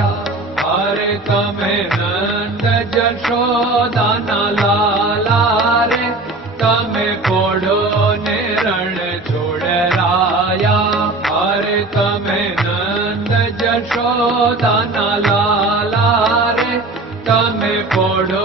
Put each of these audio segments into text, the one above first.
अरे तमे नन्द यशो दाना रे। तमे पोढो ने रणया अरे तमे नन्द यशो दाना रे। तमे पोढो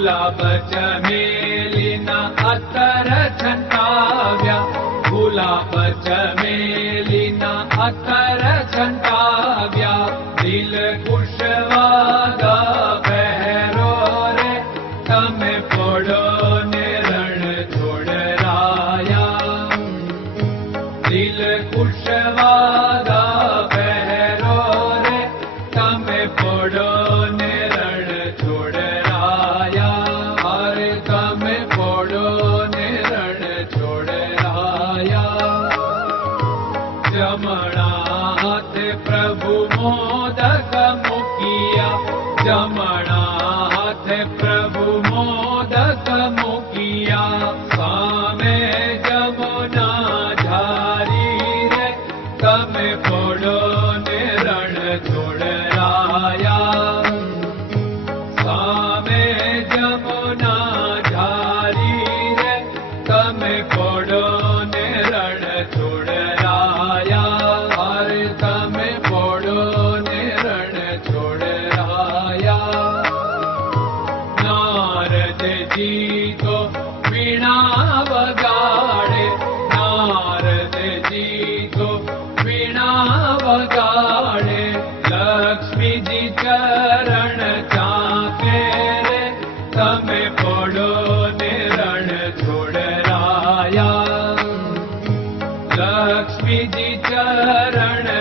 गुलाब चमेलिना अतर छन्ताव्या गुलाब चमेलिना जलिना छन्ताव्या दिल जलिना अर रे तमे पड़ो किया जमुना झारी रे कब ने रण छोड़ाया सामे जमुना झारी रे कब पड़ो लक्ष्मी चरणो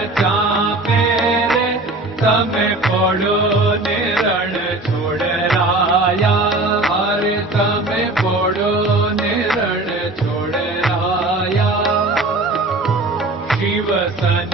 निर छोडरायारे तमे पढो निर छोडराया शिवसन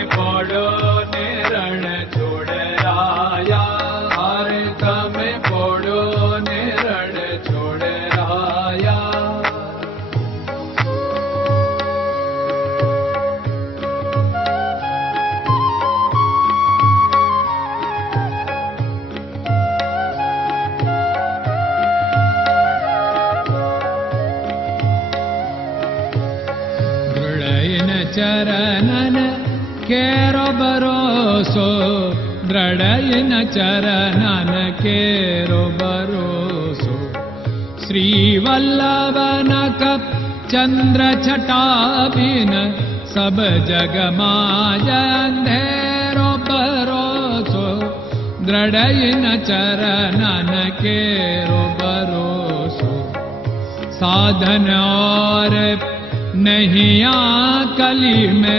embora. दृढय न चरन केरो भरोसो श्रीवल्लभ चन्द्रटाबिन सब जगमाजेरो भरोसो दृढय न चरन केरो भरोसो साधन और नही मे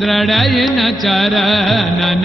दृढयिन चरणन